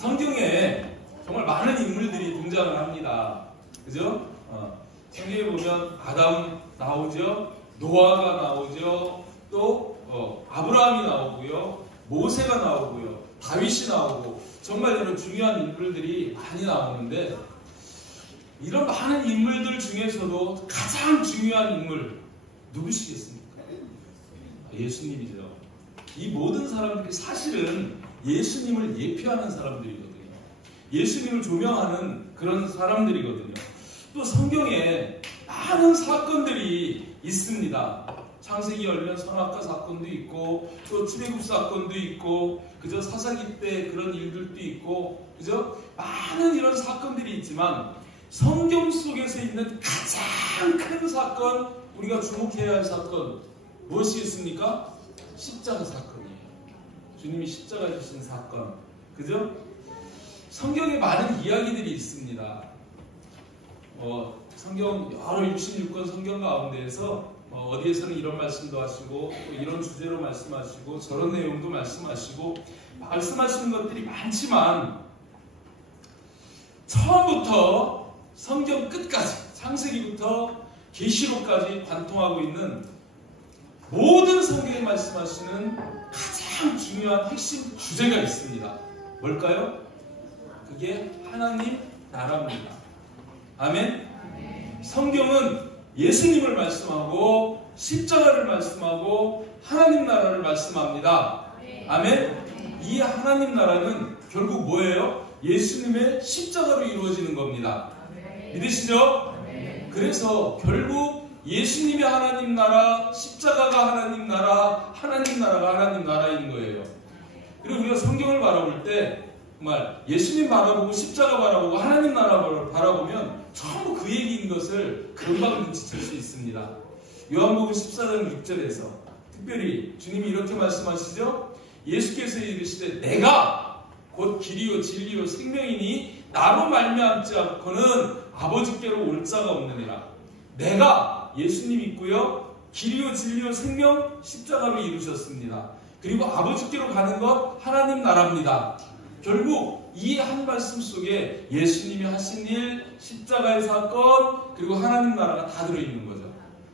성경에 정말 많은 인물들이 등장을 합니다. 그죠? 성경에 보면 아담 나오죠. 노아가 나오죠. 또 아브라함이 나오고요. 모세가 나오고요. 다윗이 나오고 정말 이런 중요한 인물들이 많이 나오는데 이런 많은 인물들 중에서도 가장 중요한 인물 누구시겠습니까? 예수님이죠. 이 모든 사람들이 사실은 예수님을 예표하는 사람들이거든요. 예수님을 조명하는 그런 사람들이거든요. 또 성경에 많은 사건들이 있습니다. 창세기 열면 선악과 사건도 있고 또 출애굽 사건도 있고 그저 사사기 때 그런 일들도 있고 그저 많은 이런 사건들이 있지만 성경 속에서 있는 가장 큰 사건, 우리가 주목해야 할 사건 무엇이겠습니까? 십자가 사건이에요. 주님이 십자가 지신 사건. 그죠? 성경에 많은 이야기들이 있습니다. 성경 여러 66권 성경 가운데에서 어디에서는 이런 말씀도 하시고 또 이런 주제로 말씀하시고 저런 내용도 말씀하시고 말씀하시는 것들이 많지만 처음부터 성경 끝까지 창세기부터 계시록까지 관통하고 있는 모든 성경에 말씀하시는 가장 중요한 핵심 주제가 있습니다. 뭘까요? 그게 하나님 나라입니다. 아멘? 성경은 예수님을 말씀하고 십자가를 말씀하고 하나님 나라를 말씀합니다. 아멘? 이 하나님 나라는 결국 뭐예요? 예수님의 십자가로 이루어지는 겁니다. 믿으시죠? 그래서 결국 예수님의 하나님 나라, 십자가가 하나님 나라, 하나님 나라가 하나님 나라인 거예요. 그리고 우리가 성경을 바라볼 때 정말 예수님 바라보고 십자가 바라보고 하나님 나라 바라보면 전부 그 얘기인 것을 금방 눈치챌 수 있습니다. 요한복음 14장 6절에서 특별히 주님이 이렇게 말씀하시죠. 예수께서 이르시되 내가 곧 길이요 진리요 생명이니 나로 말미암지 않고는 아버지께로 올 자가 없느니라. 내가 예수님 있고요. 길이요 진리요 생명 십자가로 이루셨습니다. 그리고 아버지께로 가는 것 하나님 나라입니다. 결국 이 한 말씀 속에 예수님이 하신 일, 십자가의 사건, 그리고 하나님 나라가 다 들어있는 거죠.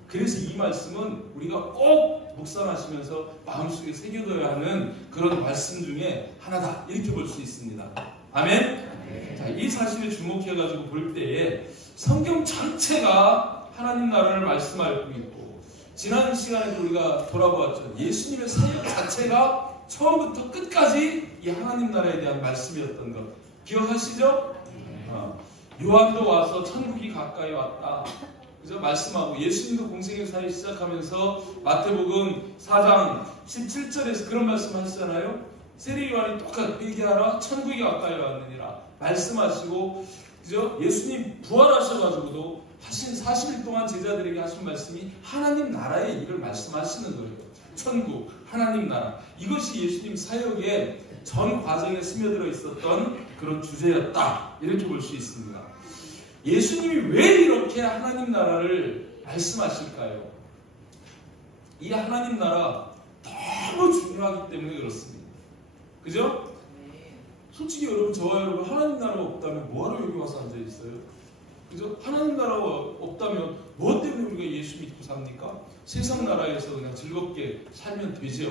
그래서 이 말씀은 우리가 꼭 묵상하시면서 마음속에 새겨둬야 하는 그런 말씀 중에 하나다. 이렇게 볼 수 있습니다. 아멘? 자, 이 사실에 주목해가지고 볼 때에 성경 전체가 하나님 나라를 말씀하고 있고 지난 시간에도 우리가 돌아보았죠. 예수님의 사역 자체가 처음부터 끝까지 이 하나님 나라에 대한 말씀이었던 것 기억하시죠? 요한도 와서 천국이 가까이 왔다. 그래서 말씀하고 예수님도 공생의 사역 시작하면서 마태복음 4장 17절에서 그런 말씀 하시잖아요. 세례 요한이 똑같이 회개하라 천국이 가까이 왔느니라 말씀하시고 그죠? 예수님 부활하셔가지고도 하신 40일 동안 제자들에게 하신 말씀이 하나님 나라의 일을 말씀하시는 거예요. 천국, 하나님 나라. 이것이 예수님 사역의 전 과정에 스며들어 있었던 그런 주제였다. 이렇게 볼 수 있습니다. 예수님이 왜 이렇게 하나님 나라를 말씀하실까요? 이 하나님 나라 너무 중요하기 때문에 그렇습니다. 그죠? 솔직히 여러분, 저와 여러분 하나님 나라가 없다면 뭐하러 여기 와서 앉아있어요? 그죠? 하나님 나라가 없다면 무엇 때문에 우리가 예수 믿고 삽니까? 세상 나라에서 그냥 즐겁게 살면 되죠.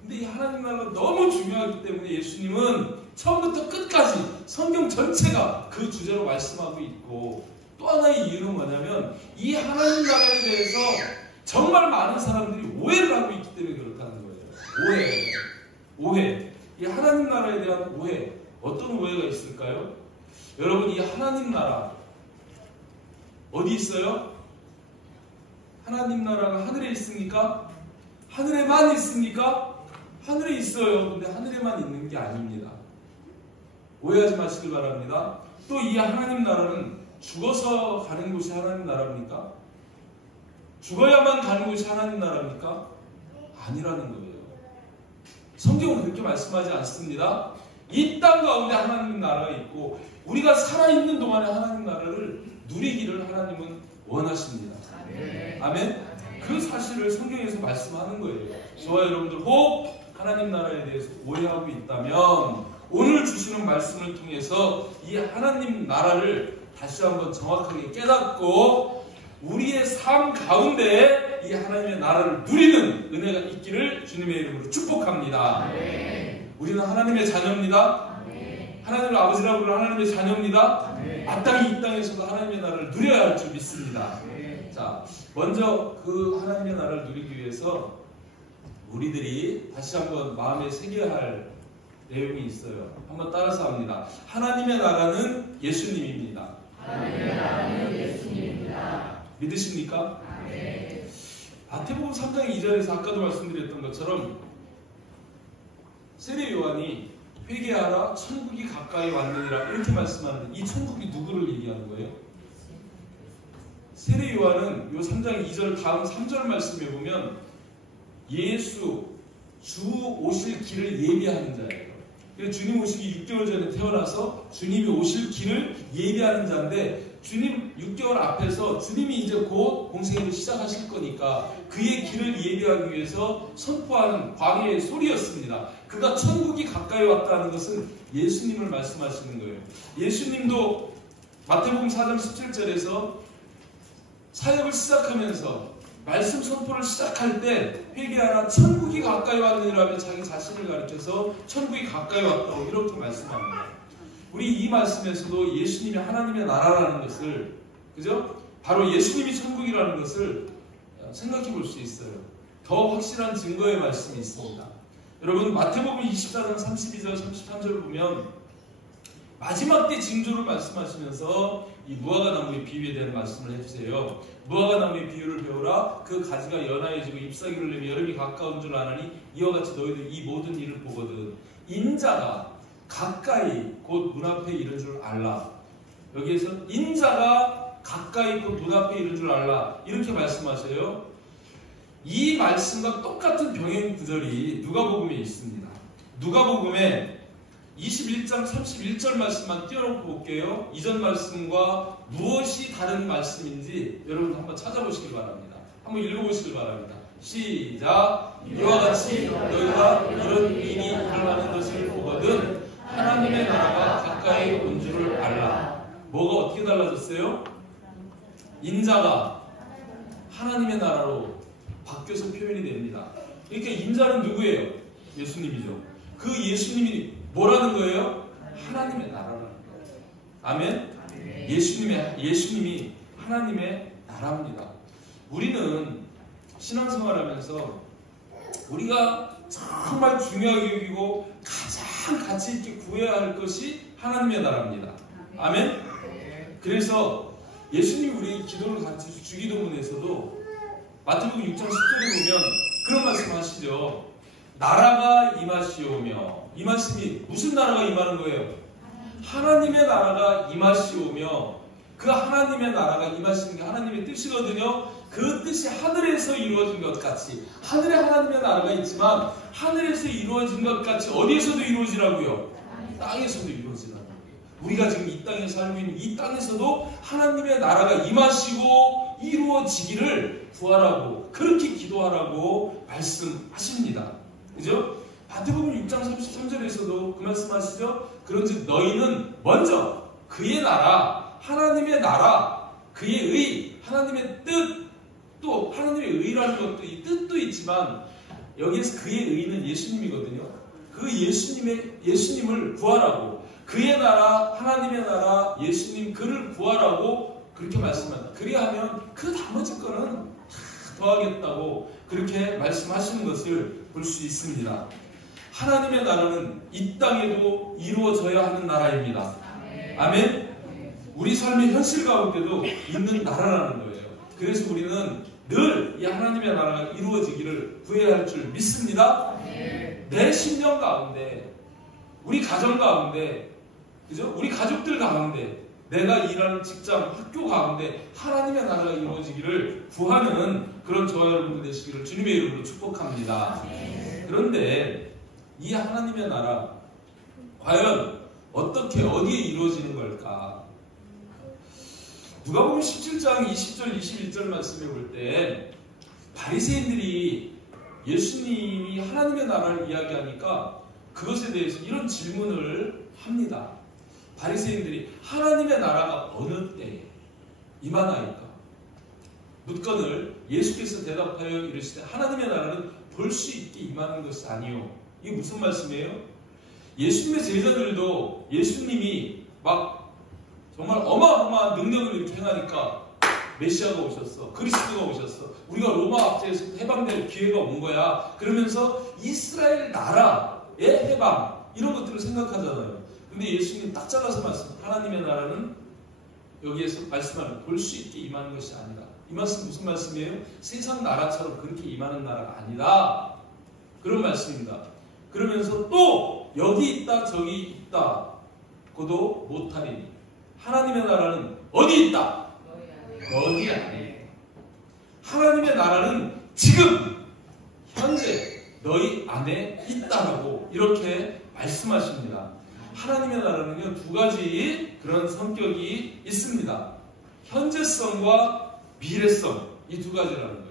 근데 이 하나님 나라가 너무 중요하기 때문에 예수님은 처음부터 끝까지 성경 전체가 그 주제로 말씀하고 있고 또 하나의 이유는 뭐냐면 이 하나님 나라에 대해서 정말 많은 사람들이 오해를 하고 있기 때문에 그렇다는 거예요. 오해. 이 하나님 나라에 대한 오해. 어떤 오해가 있을까요? 여러분, 이 하나님 나라 어디 있어요? 하나님 나라가 하늘에 있습니까? 하늘에만 있습니까? 하늘에 있어요. 근데 하늘에만 있는 게 아닙니다. 오해하지 마시길 바랍니다. 또 이 하나님 나라는 죽어서 가는 곳이 하나님 나라입니까? 죽어야만 가는 곳이 하나님 나라입니까? 아니라는 거예요. 성경은 그렇게 말씀하지 않습니다. 이 땅 가운데 하나님 나라가 있고 우리가 살아있는 동안에 하나님 나라를 누리기를 하나님은 원하십니다. 아멘? 그 사실을 성경에서 말씀하는 거예요. 저와 여러분들 혹 하나님 나라에 대해서 오해하고 있다면 오늘 주시는 말씀을 통해서 이 하나님 나라를 다시 한번 정확하게 깨닫고 우리의 삶 가운데 이 하나님의 나라를 누리는 은혜가 있기를 주님의 이름으로 축복합니다. 우리는 하나님의 자녀입니다. 하나님을 아버지라고 부르는 하나님의 자녀입니다. 마땅히 이 땅에서도 하나님의 나라를 누려야 할 줄 믿습니다. 자, 먼저 그 하나님의 나라를 누리기 위해서 우리들이 다시 한번 마음에 새겨야 할 내용이 있어요. 한번 따라서 합니다. 하나님의 나라는 예수님입니다. 하나님의 나라는 예수님입니다. 믿으십니까? 마태복음 3장 2절에서 아까도 말씀드렸던 것처럼 세례 요한이 회개하라 천국이 가까이 왔느니라 이렇게 말씀하는데 이 천국이 누구를 얘기하는 거예요? 세례 요한은 요 3장 2절 다음 3절 말씀에 보면 예수 주 오실 길을 예비하는 자예요. 그래서 주님 오시기 6개월 전에 태어나서 주님이 오실 길을 예비하는 자인데 주님 6개월 앞에서 주님이 이제 곧 공생애를 시작하실 거니까 그의 길을 예비하기 위해서 선포하는 광야의 소리였습니다. 그가 천국이 가까이 왔다는 것은 예수님을 말씀하시는 거예요. 예수님도 마태복음 4장 17절에서 사역을 시작하면서 말씀 선포를 시작할 때 회개하라 천국이 가까이 왔느니라며 자기 자신을 가리켜서 천국이 가까이 왔다고 이렇게 말씀합니다. 우리 이 말씀에서도 예수님이 하나님의 나라라는 것을, 그죠? 바로 예수님이 천국이라는 것을 생각해 볼 수 있어요. 더 확실한 증거의 말씀이 있습니다. 여러분 마태복음 24장 32절 33절을 보면 마지막 때 징조를 말씀하시면서 이 무화과 나무의 비유에 대한 말씀을 해주세요. 무화과 나무의 비유를 배우라. 그 가지가 연하여지고 잎사귀를 내며 여름이 가까운 줄 아나니 이와 같이 너희들 이 모든 일을 보거든. 인자가 가까이 곧 눈앞에 이른 줄 알라. 여기에서 인자가 가까이 곧 눈앞에 이른 줄 알라 이렇게 말씀하셔요. 이 말씀과 똑같은 병행 구절이 누가복음에 있습니다. 누가복음에 21장 31절 말씀만 띄워놓고 볼게요. 이전 말씀과 무엇이 다른 말씀인지 여러분 한번 찾아보시길 바랍니다. 한번 읽어보시길 바랍니다. 시작. 이와 같이 너희가 이런 일이 일어나는 것을 보거든 하나님의 나라가 가까이 온 줄을 알라. 뭐가 어떻게 달라졌어요? 인자가 하나님의 나라로 바뀌어서 표현이 됩니다. 그러니까 인자는 누구예요? 예수님이죠. 그 예수님이 뭐라는 거예요? 하나님의 나라라는 거예요. 아멘? 예수님이 하나님의 나라입니다. 우리는 신앙생활하면서 우리가 정말 중요하게 여기고 가장 가치 있게 구해야 할 것이 하나님의 나라입니다. 아멘? 그래서 예수님이 우리에게 기도를 가르치신 주기도문에서도 마태복음 6장 10절에 보면 그런 말씀 하시죠. 나라가 임하시오며, 이 말씀이 무슨 나라가 임하는 거예요? 하나님의 나라가 임하시오며, 그 하나님의 나라가 임하시는 게 하나님의 뜻이거든요. 그 뜻이 하늘에서 이루어진 것 같이, 하늘에 하나님의 나라가 있지만 하늘에서 이루어진 것 같이 어디에서도 이루어지라고요? 땅에서도 이루어지라고요. 우리가 지금 이 땅에 살고 있는 이 땅에서도 하나님의 나라가 임하시고 이루어지기를 구하라고, 그렇게 기도하라고 말씀하십니다. 그죠? 마태복음 6장 33절에서도 그 말씀하시죠. 그런즉 너희는 먼저 그의 나라, 하나님의 나라, 그의 의, 하나님의 뜻, 또 하나님의 의라는 것도 이 뜻도 있지만 여기에서 그의 의는 예수님이거든요. 그 예수님을 구하라고, 그의 나라, 하나님의 나라, 예수님 그를 구하라고 그렇게 말씀합니다. 그리하면 그 나머지 거는 다 더하겠다고 그렇게 말씀하시는 것을 볼 수 있습니다. 하나님의 나라는 이 땅에도 이루어져야 하는 나라입니다. 아멘? 우리 삶의 현실 가운데도 있는 나라라는 거예요. 그래서 우리는 늘 이 하나님의 나라가 이루어지기를 구해야 할 줄 믿습니다. 내 심령 가운데, 우리 가정 가운데, 그죠? 우리 가족들 가운데, 내가 일하는 직장, 학교 가운데 하나님의 나라가 이루어지기를 구하는 그런 저와 여러분들 되시기를 주님의 이름으로 축복합니다. 그런데 이 하나님의 나라 과연 어떻게 어디에 이루어지는 걸까? 누가복음 17장 20절 21절 말씀해 볼 때 바리새인들이 예수님이 하나님의 나라를 이야기하니까 그것에 대해서 이런 질문을 합니다. 바리새인들이 하나님의 나라가 어느 때에 임하나이까? 묻건을 예수께서 대답하여 이르시되 하나님의 나라는 볼 수 있게 임하는 것이 아니요. 이게 무슨 말씀이에요? 예수님의 제자들도 예수님이 막 정말 어마어마한 능력을 이렇게 행하니까 메시아가 오셨어. 그리스도가 오셨어. 우리가 로마 압제에서 해방될 기회가 온 거야. 그러면서 이스라엘 나라의 해방 이런 것들을 생각하잖아요. 근데 예수님 딱 잘라서 말씀. 하나님의 나라는 여기에서 말씀하는 볼 수 있게 임하는 것이 아니다. 이 말씀 무슨 말씀이에요? 세상 나라처럼 그렇게 임하는 나라가 아니다. 그런 말씀입니다. 그러면서 또 여기 있다 저기 있다 고도 못하리니 하나님의 나라는 어디 있다? 너희 안에. 하나님의 나라는 지금 현재 너희 안에 있다라고 이렇게 말씀하십니다. 하나님의 나라는요 두 가지 그런 성격이 있습니다. 현재성과 미래성, 이 두 가지라는 거예요.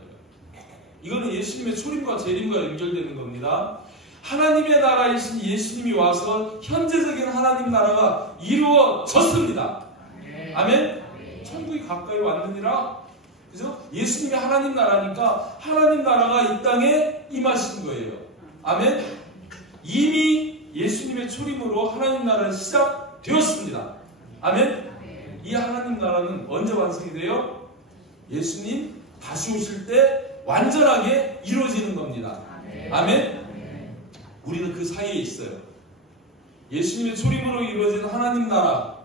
이거는 예수님의 초림과 재림과 연결되는 겁니다. 하나님의 나라이신 예수님이 와서 현재적인 하나님 나라가 이루어졌습니다. 아멘? 천국이 가까이 왔느니라. 그죠? 예수님이 하나님 나라니까 하나님 나라가 이 땅에 임하신 거예요. 아멘? 이미 예수님의 초림으로 하나님 나라는 시작되었습니다. 아멘? 이 하나님 나라는 언제 완성이 돼요? 예수님 다시 오실 때 완전하게 이루어지는 겁니다. 아멘? 우리는 그 사이에 있어요. 예수님의 초림으로 이루어진 하나님 나라,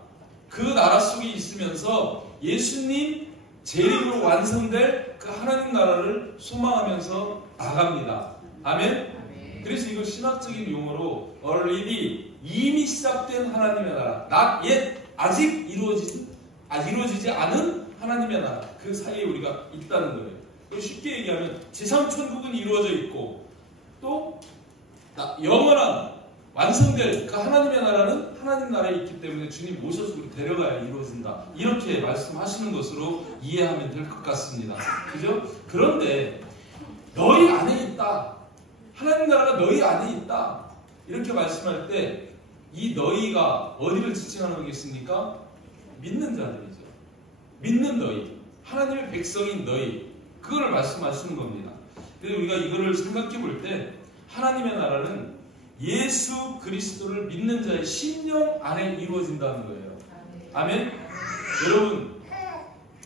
그 나라 속에 있으면서 예수님 재림으로 완성될 그 하나님 나라를 소망하면서 나갑니다. 아멘? 그래서 이걸 신학적인 용어로 already 이미 시작된 하나님의 나라, not yet 아직 이루어지지 않은 하나님의 나라, 그 사이에 우리가 있다는 거예요. 쉽게 얘기하면 지상 천국은 이루어져 있고 또 영원한 완성될 그 하나님의 나라는 하나님 나라에 있기 때문에 주님 모셔서 우리 데려가야 이루어진다. 이렇게 말씀하시는 것으로 이해하면 될 것 같습니다. 그죠? 그런데 너희 안에 있다. 하나님 나라가 너희 안에 있다. 이렇게 말씀할 때 이 너희가 어디를 지칭하는 거겠습니까? 믿는 자들이죠. 믿는 너희. 하나님의 백성인 너희. 그거를 말씀하시는 겁니다. 그래서 우리가 이거를 생각해 볼 때 하나님의 나라는 예수 그리스도를 믿는 자의 심령 안에 이루어진다는 거예요. 아멘? 여러분,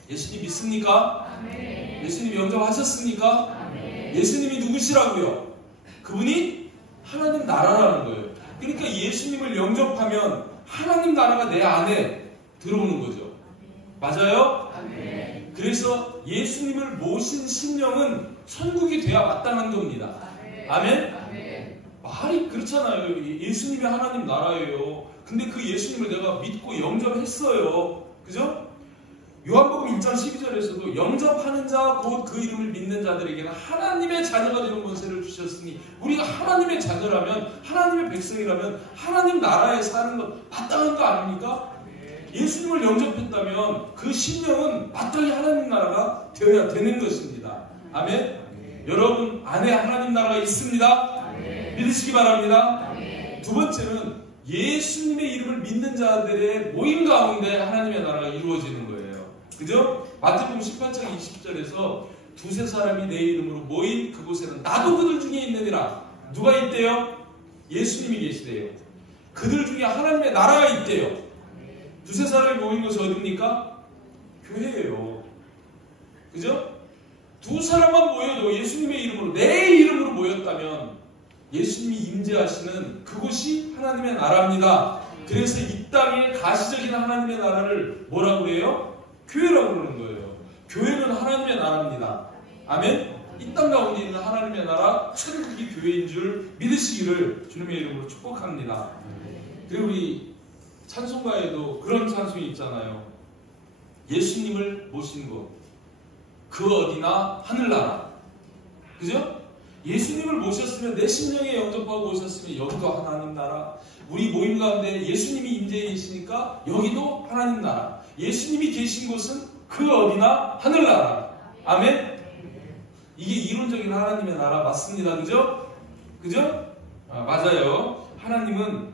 예수님 믿습니까? 아멘. 예수님 영접하셨습니까? 아멘. 예수님이 누구시라고요? 그분이 하나님 나라라는 거예요. 그러니까 예수님을 영접하면 하나님 나라가 내 안에 들어오는 거죠. 맞아요? 아멘. 그래서 예수님을 모신 심령은 천국이 돼야 마땅한 겁니다. 아멘? 아멘? 말이 그렇잖아요. 예수님이 하나님 나라예요. 근데 그 예수님을 내가 믿고 영접했어요. 그죠? 요한복음 1장 12절에서도 영접하는 자 곧 그 이름을 믿는 자들에게는 하나님의 자녀가 되는 권세를 주셨으니 우리가 하나님의 자녀라면 하나님의 백성이라면 하나님 나라에 사는 것 마땅한 거 아닙니까? 예수님을 영접했다면 그 심령은 마땅히 하나님 나라가 되어야 되는 것입니다. 아멘? 여러분 안에 하나님 나라가 있습니다. 믿으시기 바랍니다. 두 번째는 예수님의 이름을 믿는 자들의 모임 가운데 하나님의 나라가 이루어지는 거예요. 그죠? 마태복음 18장 20절에서 두세 사람이 내 이름으로 모인 그곳에는 나도 그들 중에 있느니라. 누가 있대요? 예수님이 계시대요. 그들 중에 하나님의 나라가 있대요. 두세 사람이 모인 것이 어딥니까? 교회예요. 그죠? 두 사람만 모여도 예수님의 이름으로 내 이름으로 모였다면 예수님이 임재하시는 그곳이 하나님의 나라입니다. 그래서 이 땅에 가시적인 하나님의 나라를 뭐라고 그래요? 교회라고 그러는 거예요. 교회는 하나님의 나라입니다. 아멘? 이 땅 가운데 있는 하나님의 나라 천국이 교회인 줄 믿으시기를 주님의 이름으로 축복합니다. 그리고 우리 찬송가에도 그런 찬송이 있잖아요. 예수님을 모신 곳 그 어디나 하늘나라. 그죠? 예수님을 모셨으면 내 심령에 영접하고 모셨으면 여기도 하나님 나라. 우리 모임 가운데 예수님이 임재해 계시니까 여기도 하나님 나라. 예수님이 계신 곳은 그 어디나 하늘나라. 아멘? 이게 이론적인 하나님의 나라 맞습니다. 그죠? 그죠? 맞아요. 하나님은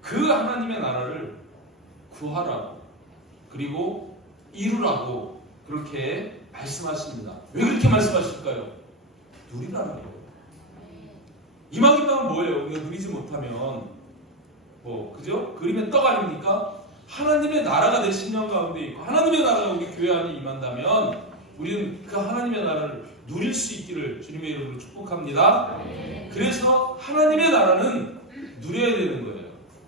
그 하나님의 나라를 구하라고 그리고 이루라고 그렇게 말씀하십니다. 왜 그렇게 말씀하실까요? 누리라는 거예요. 이만큼만 뭐예요? 우리가 누리지 못하면 그죠? 그림의 떡 아닙니까? 하나님의 나라가 내 심령 가운데 있고 하나님의 나라가 우리 교회 안에 임한다면 우리는 그 하나님의 나라를 누릴 수 있기를 주님의 이름으로 축복합니다. 그래서 하나님의 나라는 누려야 되는 거예요.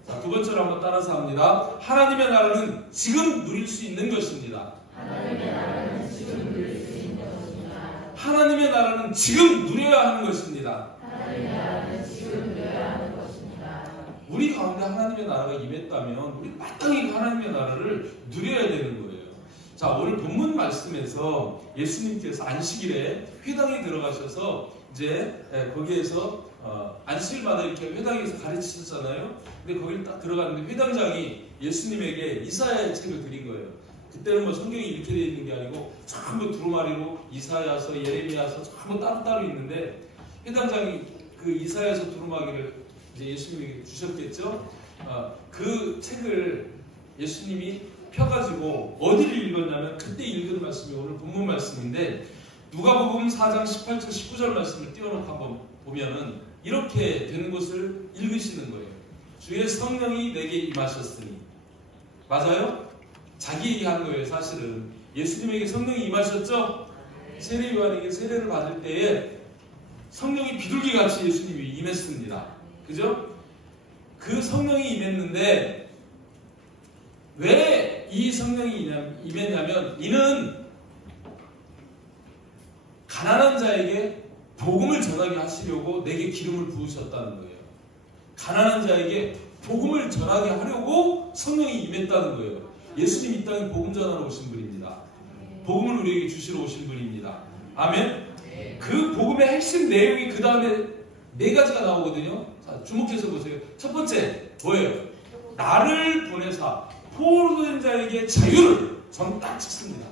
자, 두 번째로 한번 따라서 합니다. 하나님의 나라는 지금 누릴 수 있는 것입니다. 하나님의 나라는 지금 누릴 수 있는 것입니다. 하나님의 나라는 지금 누려야 하는 것입니다. 하나님의 나라는 지금 누려야 하는 것입니다. 우리 가운데 하나님의 나라가 임했다면 우리 마땅히 하나님의 나라를 누려야 되는 거예요. 자, 오늘 본문 말씀에서 예수님께서 안식일에 회당에 들어가셔서 이제 거기에서 안식일 마다 이렇게 회당에서 가르치셨잖아요. 근데 거기 딱 들어갔는데 회당장이 예수님에게 이사야의 책을 드린 거예요. 그때는 뭐 성경이 이렇게 되어 있는 게 아니고 전부 두루마리로 이사야서, 예레미야서 전부 따로따로 있는데 회당장이 그 이사야서 두루마리를 이제 예수님에게 주셨겠죠. 그 책을 예수님이 펴가지고 어디를 읽었냐면 그때 읽은 말씀이 오늘 본문 말씀인데 누가복음 4장 18절 19절 말씀을 띄워놓고 한번 보면은 이렇게 되는 것을 읽으시는 거예요. 주의 성령이 내게 임하셨으니. 맞아요? 자기 얘기하는 거예요. 사실은 예수님에게 성령이 임하셨죠? 세례 요한에게 세례를 받을 때에 성령이 비둘기같이 예수님이 임했습니다. 그죠? 그 성령이 임했는데 왜 이 성령이 임했냐면 이는 가난한 자에게 복음을 전하게 하시려고 내게 기름을 부으셨다는 거예요. 가난한 자에게 복음을 전하게 하려고 성령이 임했다는 거예요. 예수님 이 땅에 복음 전하러 오신 분입니다. 복음을 우리에게 주시러 오신 분입니다. 아멘? 그 복음의 핵심 내용이 그 다음에 4가지가 나오거든요. 자, 주목해서 보세요. 첫 번째 뭐예요? 나를 보내사 포로된 자에게 자유를 전 딱 찍습니다.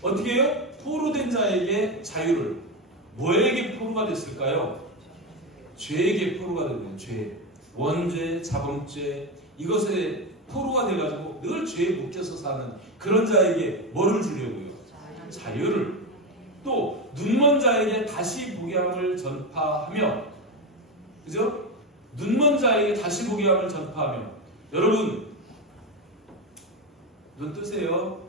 어떻게 해요? 포로된 자에게 자유를. 뭐에게 포로가 됐을까요? 죄에게 포로가 됐네요. 죄. 원죄, 자범죄 이것에 포로가 돼가지고 늘 죄에 묶여서 사는 그런 자에게 뭐를 주려고요? 자유를. 또 눈먼 자에게 다시 보게 함을 전파하며, 그죠? 눈먼 자에게 다시 보게 함을 전파하며. 여러분 눈 뜨세요.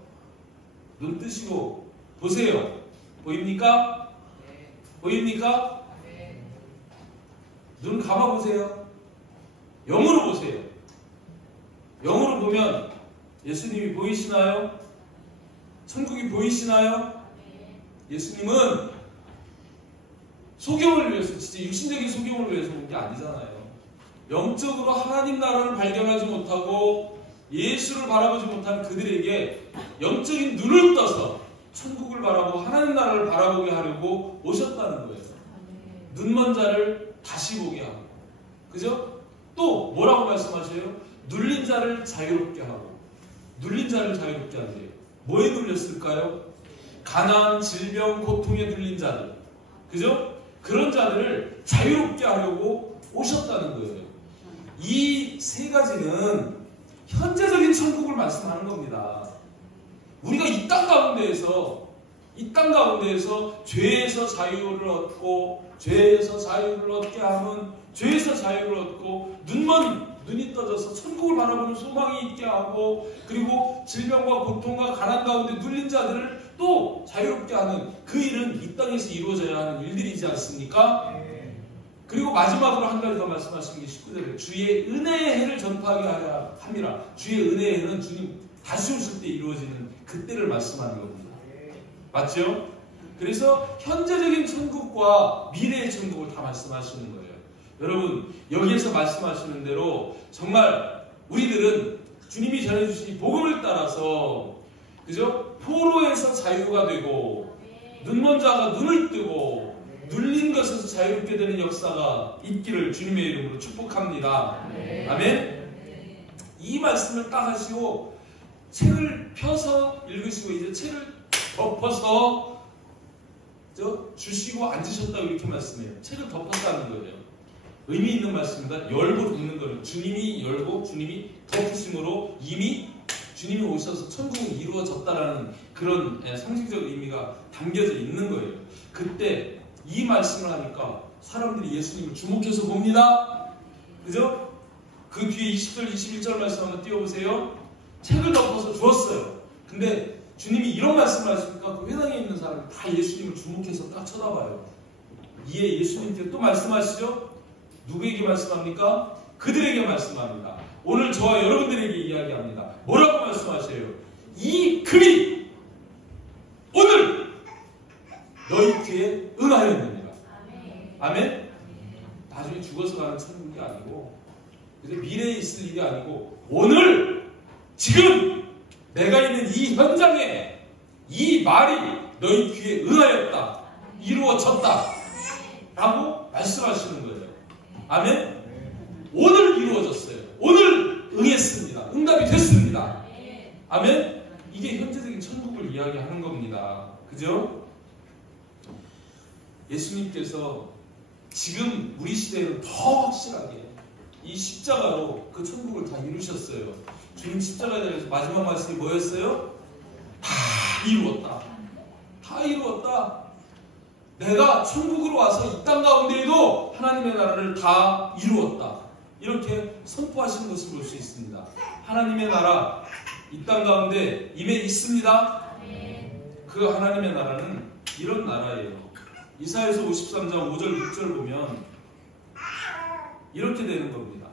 눈 뜨시고 보세요. 보입니까? 보입니까? 눈 감아보세요. 영으로 보세요. 영으로 보면 예수님이 보이시나요? 천국이 보이시나요? 예수님은 소경을 위해서, 진짜 육신적인 소경을 위해서 온 게 아니잖아요. 영적으로 하나님 나라를 발견하지 못하고 예수를 바라보지 못한 그들에게 영적인 눈을 떠서 천국을 바라보고 하나님 나라를 바라보게 하려고 오셨다는 거예요. 눈먼 자를 다시 보게 하고, 그죠? 또 뭐라고 말씀하셔요? 눌린 자를 자유롭게 하고. 눌린 자를 자유롭게 한대요. 뭐에 눌렸을까요? 가난, 질병, 고통에 눌린 자들, 그죠? 그런 자들을 자유롭게 하려고 오셨다는 거예요. 이 3가지는 현재적인 천국을 말씀하는 겁니다. 우리가 이 땅 가운데에서 죄에서 자유를 얻고, 죄에서 자유를 얻게 하면 죄에서 자유를 얻고, 눈이 떠져서 천국을 바라보는 소망이 있게 하고, 그리고 질병과 고통과 가난 가운데 눌린 자들을 또 자유롭게 하는 그 일은 이 땅에서 이루어져야 하는 일들이지 않습니까? 그리고 마지막으로 한 가지 더 말씀하신 게 19절에 주의 은혜의 해를 전파하게 하려 함이라. 주의 은혜의 해는 주님 다시 오실 때 이루어지는 그때를 말씀하는 겁니다. 맞죠? 그래서 현재적인 천국과 미래의 천국을 다 말씀하시는 거예요. 여러분, 여기에서 말씀하시는 대로 정말 우리들은 주님이 전해주신 복음을 따라서, 그죠? 포로에서 자유가 되고, 눈먼 자가 눈을 뜨고, 눌린 것에서 자유롭게 되는 역사가 있기를 주님의 이름으로 축복합니다. 아멘. 이 말씀을 딱 하시고 책을 펴서 읽으시고 이제 책을 덮어서 주시고 앉으셨다고 이렇게 말씀해요. 책을 덮어서 하는 거예요. 의미 있는 말씀입니다. 열고 덮는 거는 주님이 열고 주님이 덮으심으로 이미 주님이 오셔서 천국은 이루어졌다라는 그런 상징적 의미가 담겨져 있는 거예요. 그때 이 말씀을 하니까 사람들이 예수님을 주목해서 봅니다. 그죠? 그 뒤에 20절, 21절 말씀 한번 띄워보세요. 책을 덮어서 주었어요. 근데 주님이 이런 말씀을 하시니까 그 회당에 있는 사람이 다 예수님을 주목해서 딱 쳐다봐요. 이에 예수님께서 또 말씀하시죠? 누구에게 말씀합니까? 그들에게 말씀합니다. 오늘 저와 여러분들에게 이야기합니다. 뭐라고 말씀하세요? 이 글이 오늘 너희 귀에 응하였느니라. 아멘? 나중에 죽어서 가는 천국이 아니고 미래에 있을 일이 아니고 오늘 지금 내가 있는 이 현장에 이 말이 너희 귀에 응하였다. 이루어졌다. 라고 말씀하시는 거예요. 아멘? 오늘 이루어졌어요. 오늘 응했습니다. 응답이 됐습니다. 아멘? 이게 현재적인 천국을 이야기하는 겁니다. 그죠? 예수님께서 지금 우리 시대에는 더 확실하게 이 십자가로 그 천국을 다 이루셨어요. 주님 십자가에 대해서 마지막 말씀이 뭐였어요? 다 이루었다. 다 이루었다. 내가 천국으로 와서 이 땅 가운데에도 하나님의 나라를 다 이루었다. 이렇게 선포하시는 것을 볼 수 있습니다. 하나님의 나라 이 땅 가운데 임해 있습니다. 그 하나님의 나라는 이런 나라예요. 이사야서 53장 5절 6절 보면 이렇게 되는 겁니다.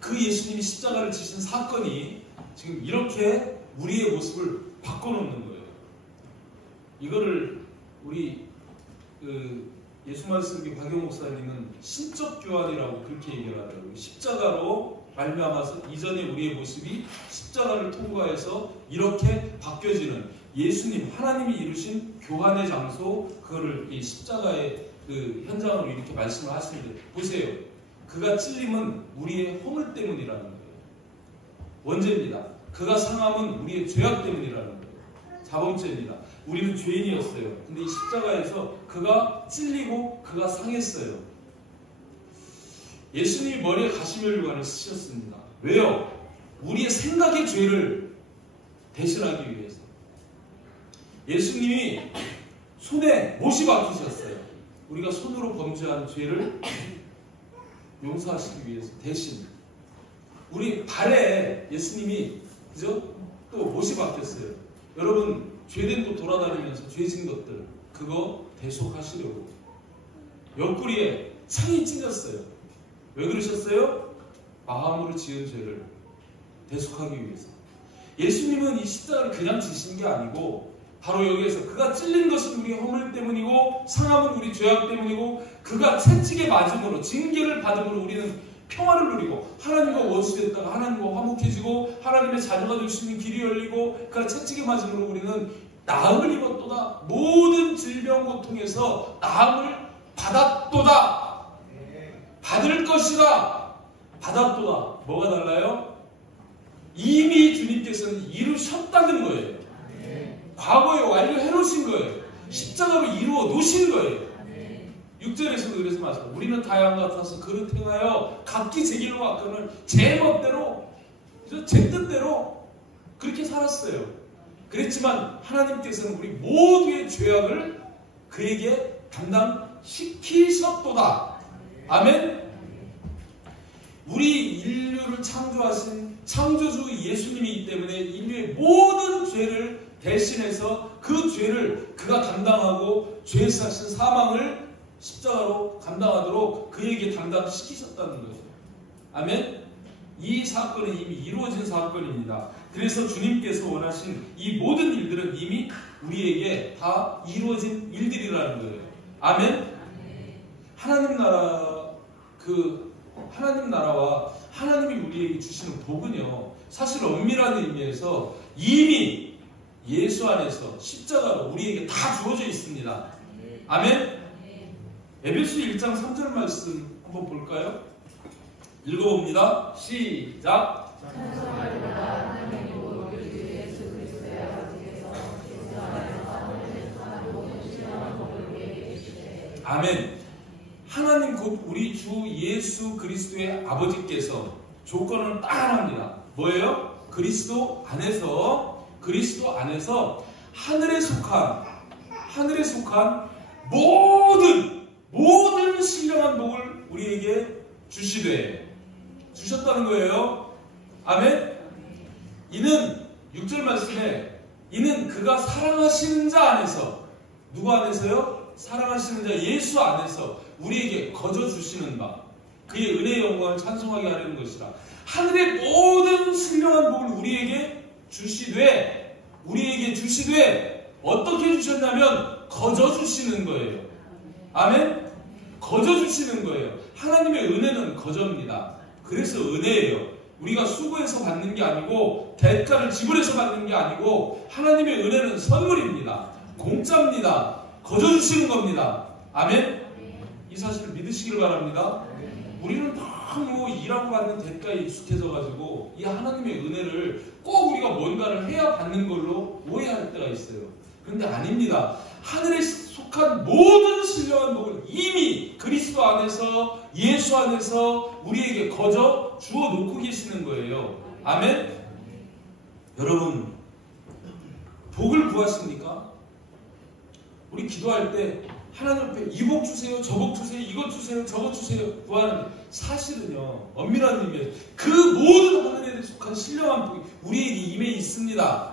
그 예수님이 십자가를 지신 사건이 지금 이렇게 우리의 모습을 바꿔놓는 거예요. 이거를 우리 예수 말씀기 박영 목사님은 신적 교환이라고 그렇게 얘기를 하더라고요. 십자가로 말미암아서 이전에 우리의 모습이 십자가를 통과해서 이렇게 바뀌어지는 예수님 하나님이 이루신 교환의 장소, 그거를 이 십자가의 그 현장으로 이렇게 말씀을 하시는데 보세요. 그가 찔림은 우리의 허물 때문이라는 거예요. 원죄입니다. 그가 상함은 우리의 죄악 때문이라는 거예요. 자범죄입니다. 우리는 죄인이었어요. 근데 이 십자가에서 그가 찔리고 그가 상했어요. 예수님이 머리에 가시면류관을 쓰셨습니다. 왜요? 우리의 생각의 죄를 대신하기 위해서. 예수님이 손에 못이 박히셨어요. 우리가 손으로 범죄한 죄를 용서하시기 위해서 대신. 우리 발에 예수님이 그죠? 또 못이 박혔어요. 여러분 죄된 곳 돌아다니면서 죄진 것들 그거 대속하시려고. 옆구리에 창이 찢었어요. 왜 그러셨어요? 마음으로 지은 죄를 대속하기 위해서. 예수님은 이 십자가를 그냥 지신 게 아니고 바로 여기에서 그가 찔린 것은 우리의 허물 때문이고 상함은 우리 죄악 때문이고 그가 채찍에 맞음으로 징계를 받음으로 우리는 평화를 누리고 하나님과 원수됐다가 하나님과 화목해지고 하나님의 자녀가 될 수 있는 길이 열리고 그가 채찍에 맞음으로 우리는 나음을 입었도다. 모든 질병 고통에서 나음을 받았도다. 받을 것이다. 받았도다. 뭐가 달라요? 이미 주님께서는 이루셨다는 거예요. 과거에 완료해 놓으신 거예요. 십자가로 이루어 놓으신 거예요. 6절에서도 그래서 말씀. 우리는 다양 같아서 그릇 행하여 각기 제 길로 왔거늘 제 멋대로 제 뜻대로 그렇게 살았어요. 그랬지만 하나님께서는 우리 모두의 죄악을 그에게 담당시키셨도다. 아멘. 우리 인류를 창조하신 창조주 예수님이기 때문에 인류의 모든 죄를 대신해서 그 죄를 그가 담당하고 죄에 사신 사망을 십자가로 감당하도록 그에게 담당시키셨다는 거죠. 아멘. 이 사건은 이미 이루어진 사건입니다. 그래서 주님께서 원하신 이 모든 일들은 이미 우리에게 다 이루어진 일들이라는 거예요. 아멘. 하나님 나라와 하나님이 우리에게 주시는 복은요, 사실 엄밀한 의미에서 이미 예수 안에서 십자가로 우리에게 다 주어져 있습니다. 아멘. 에베소 1장 3절 말씀 한번 볼까요? 읽어봅니다. 시작. 아멘. 하나님 곧 우리 주 예수 그리스도의 아버지께서 조건은 딱 하나입니다. 뭐예요? 그리스도 안에서 하늘에 속한 모든 신령한 복을 우리에게 주셨다는 거예요. 아멘. 이는 6절 말씀에 이는 그가 사랑하시는 자 안에서, 누구 안에서요? 사랑하시는 자 예수 안에서 우리에게 거저 주시는 바 그의 은혜의 영광을 찬송하게 하려는 것이라. 하늘의 모든 신령한 복을 우리에게 주시되 어떻게 주셨냐면 거저 주시는 거예요. 아멘. 거저 주시는 거예요. 하나님의 은혜는 거저입니다. 그래서 은혜예요. 우리가 수고해서 받는 게 아니고 대가를 지불해서 받는 게 아니고 하나님의 은혜는 선물입니다. 공짜입니다. 거저 주시는 겁니다. 아멘. 이 사실을 믿으시길 바랍니다. 우리는 너무 일하고 받는 대가에 익숙해져 가지고 이 하나님의 은혜를 꼭 우리가 뭔가를 해야 받는 걸로 오해할 때가 있어요. 그런데 아닙니다. 하늘에 속한 모든 신령한 복을 이미 그리스도 안에서, 예수 안에서 우리에게 거저 주어 놓고 계시는 거예요. 아멘. 여러분, 복을 구하십니까? 우리 기도할 때 하나님 앞에 이 복 주세요, 저 복 주세요, 이것 주세요, 저것 주세요 구하는, 사실은요, 엄밀한 의미에서 그 모든 하늘에 속한 신령한 복이 우리에게 임해 있습니다.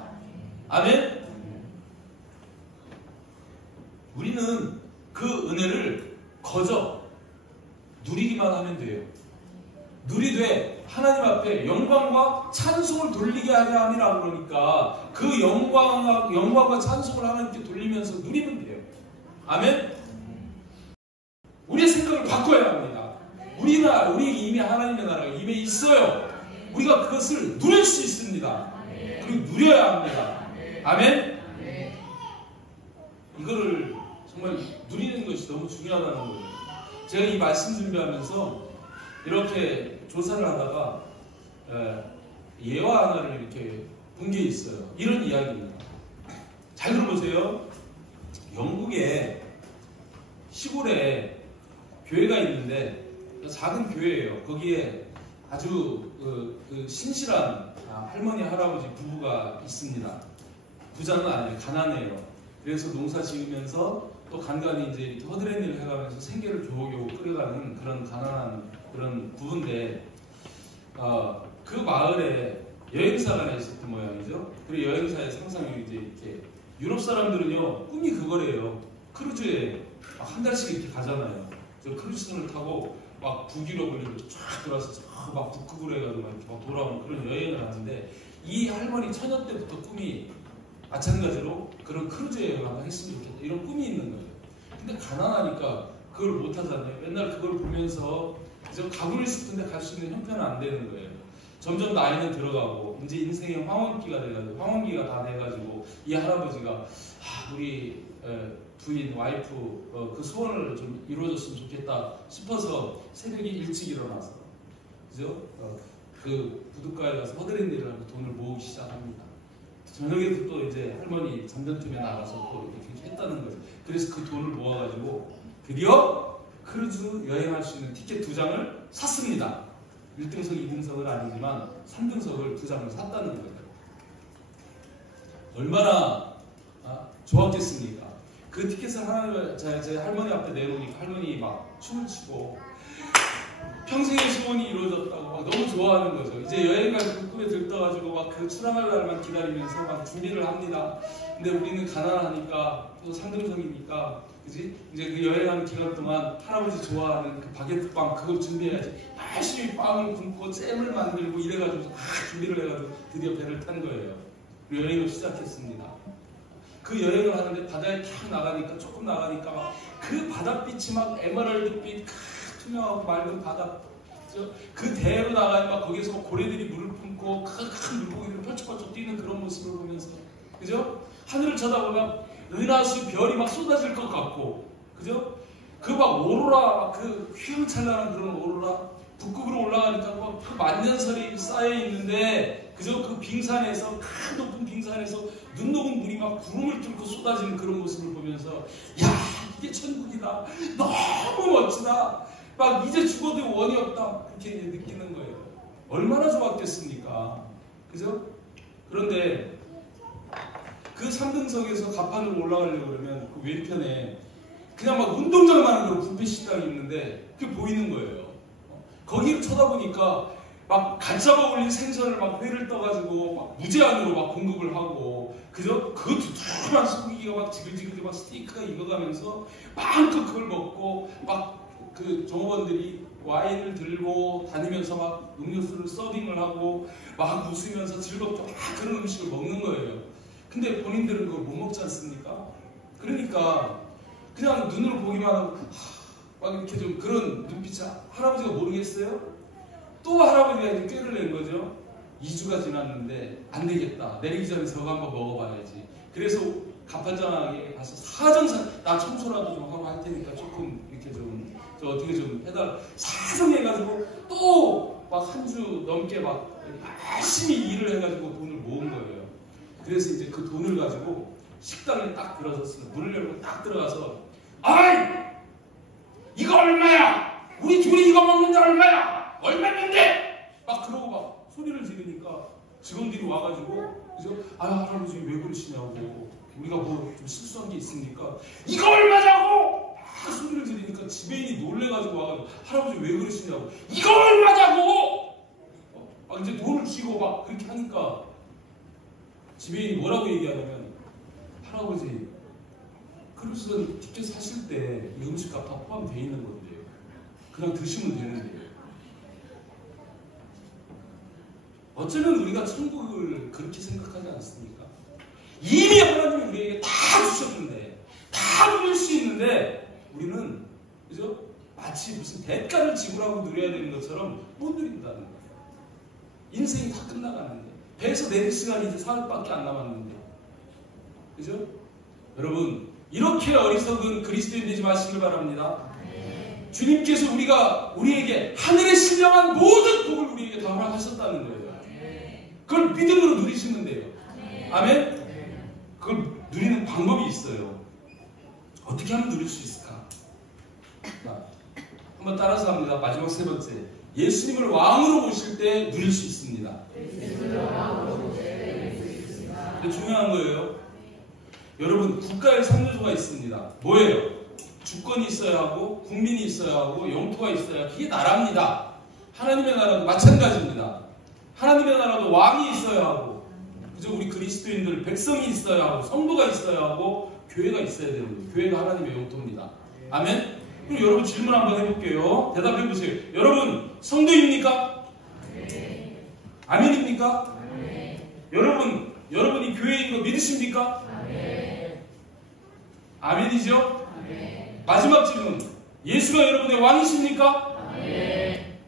아멘. 우리는 그 은혜를 거저 누리기만 하면 돼요. 누리되 하나님 앞에 영광과 찬송을 돌리게 하려 함이라. 그러니까 그 영광과 찬송을 하나님께 돌리면서 누리면 돼요. 아멘. 우리의 생각을 바꿔야 합니다. 우리에게 이미 하나님의 나라가 임해 있어요. 우리가 그것을 누릴 수 있습니다. 그리고 누려야 합니다. 아멘. 이거를 정말 누리는 것이 너무 중요하다는 거예요. 제가 이 말씀 준비하면서 이렇게 조사를 하다가 예화 하나를 이렇게 본 게 있어요. 이런 이야기입니다. 잘 들어보세요. 영국의 시골에 교회가 있는데 작은 교회예요. 거기에 아주 신실한 할머니 할아버지 부부가 있습니다. 부자는 아니에요. 가난해요. 그래서 농사 지으면서 또 간간히 이제 이렇게 허드렛 일을 해가면서 생계를 겨우겨우 끌어가는 그런 가난한 그런 부부인데 그 마을에 여행사가 하나 있었던 모양이죠. 그리고 여행사의 상상이 이제 이렇게 유럽 사람들은요 꿈이 그거래요. 크루즈에 한 달씩 이렇게 가잖아요. 그래서 크루즈선을 타고 막 북유럽을 쫙 돌아서 막 북극으로 해가지고 막 이렇게 막 돌아오는 그런 여행을 하는데 이 할머니 처녀 때부터 꿈이 마찬가지로 그런 크루즈 여행을 한번 했으면 좋겠다 이런 꿈이 있는 거예요. 근데 가난하니까 그걸 못 하잖아요. 맨날 그걸 보면서 그저 가고 싶은데 갈 수 있는 형편은 안 되는 거예요. 점점 나이는 들어가고 이제 인생의 황혼기가 다 돼가지고 이 할아버지가 우리 부인, 와이프 그 소원을 좀 이루어졌으면 좋겠다 싶어서 새벽에 일찍 일어나서 그죠? 그 부둣가에 가서 허드렛 일을 하고 돈을 모으기 시작합니다. 저녁에도 또 이제 할머니 잠든 틈에 나가서 또 이렇게 했다는 거예요. 그래서 그 돈을 모아가지고 드디어 크루즈 여행할 수 있는 티켓 2장을 샀습니다. 1등석, 2등석은 아니지만 3등석을 2장을 샀다는 거예요. 얼마나 좋았겠습니까? 그 티켓을 제 할머니 앞에 내놓으니까 할머니 막 춤을 추고 평생의 소원이 이루어졌다고 막 너무 좋아하는 거죠. 이제 여행 갈 그 꿈에 들떠가지고 막 그 출항할 날만 기다리면서 막 준비를 합니다. 근데 우리는 가난하니까 또 3등석이니까 그지? 이제 그 여행하는 기간 동안 할아버지 좋아하는 그 바게트 빵 그거 준비해야지. 열심히 빵을 굽고 잼을 만들고 이래가지고 준비를 해가지고 드디어 배를 탄 거예요. 그리고 여행을 시작했습니다. 그 여행을 하는데 바다에 탁 나가니까 조금 나가니까 막 그 바닷빛이 막 에메랄드빛 투명하고 맑은 바다 그 대로 나가니까 거기서 고래들이 물을 품고 큰 물고기를 펼쳐펼쳐 뛰는 그런 모습을 보면서 그죠? 하늘을 쳐다보면 은하수 별이 막 쏟아질 것 같고 그죠? 그 막 오로라 그 휘황찬란한 그런 오로라 북극으로 올라가니까 막 그 만년설이 쌓여 있는데 그죠? 그 빙산에서 큰 높은 빙산에서 눈 녹은 물이 막 구름을 뚫고 쏟아지는 그런 모습을 보면서 야 이게 천국이다. 너무 멋지다. 막 이제 죽어도 원이 없다. 그렇게 이제 느끼는 거예요. 얼마나 좋았겠습니까? 그죠? 그런데 그 3등석에서 가판으로 올라가려고 그러면 그 왼편에 그냥 막 운동장만 하는 뷔페 식당이 있는데 그게 보이는 거예요. 거기를 쳐다보니까 막 갓 잡아 올린 생선을 막 회를 떠가지고 막 무제한으로 막 공급을 하고 그죠? 그것도 두툼한 소고기가 막 지글지글 막 스테이크가 익어가면서 마음껏 그걸 먹고 막 그 종업원들이 와인을 들고 다니면서 막 음료수를 서빙을 하고 막 웃으면서 즐겁게 막 그런 음식을 먹는 거예요. 근데 본인들은 그걸 못 먹지 않습니까? 그러니까 그냥 눈으로 보기만 하고 막 이렇게 좀 그런 눈빛이 할아버지가 모르겠어요? 또 할아버지가 이제 꾀를 낸 거죠. 2주가 지났는데 안 되겠다. 내리기 전에 저거 한번 먹어봐야지. 그래서 가판장에 가서 사정상 나 청소라도 좀 하고 할 테니까 조금 이렇게 좀 저 어떻게 좀 해달라. 사정해가지고 또 막 한 주 넘게 막 열심히 일을 해가지고 돈을 모은 거예요. 그래서 이제 그 돈을 가지고 식당에 딱 들어섰어요. 문을 열고 딱 들어가서 아이! 이거 얼마야? 우리 둘이 이거 먹는데 얼마야? 얼마인데? 막 그러고 막 소리를 지르니까 직원들이 와가지고 그죠? 아 할아버지 왜 그러시냐고 우리가 뭐 좀 실수한 게 있습니까? 이거 얼마냐고! 막 소리를 지르니까 지배인이 놀래가지고 와가지고 할아버지 왜 그러시냐고 이거 얼마냐고! 막 이제 돈을 쥐고 막 그렇게 하니까 지배인이 뭐라고 얘기하냐면 할아버지 크루즈선 티켓 사실 때 이 음식값 다 포함되어 있는 건데요. 그냥 드시면 되는데요. 어쩌면 우리가 천국을 그렇게 생각하지 않습니까? 이미 하나님이 우리에게 다 주셨는데 다 누릴 수 있는데 우리는 그죠? 마치 무슨 대가를 지불하고 누려야 되는 것처럼 못 누린다는 거예요. 인생이 다 끝나가는데 배에서 내릴 시간이 이제 사흘밖에 안 남았는데 그죠? 여러분 이렇게 어리석은 그리스도인 되지 마시길 바랍니다. 주님께서 우리에게 하늘에 신령한 모든 복을 우리에게 다 허락하셨다는 거예요. 그걸 믿음으로 누리시면 돼요. 아멘? 그걸 누리는 방법이 있어요. 어떻게 하면 누릴 수 있을까? 한번 따라서 합니다. 마지막 세 번째. 예수님을 왕으로 모실 때 누릴 수 있습니다. 근데 중요한 거예요. 여러분 국가의 3요소가 있습니다. 뭐예요? 주권이 있어야 하고 국민이 있어야 하고 영토가 있어야 그게 나라입니다. 하나님의 나라도 마찬가지입니다. 하나님의 나라도 왕이 있어야 하고 그죠? 우리 그리스도인들 백성이 있어야 하고 성도가 있어야 하고 교회가 있어야 되는 거예요. 교회가 하나님의 영토입니다. 아멘? 그럼 여러분 질문 한번 해볼게요. 대답해 보세요. 여러분 성도입니까? 아멘입니까? 여러분이 교회인 거 믿으십니까? 아멘이죠? 마지막 질문. 예수가 여러분의 왕이십니까?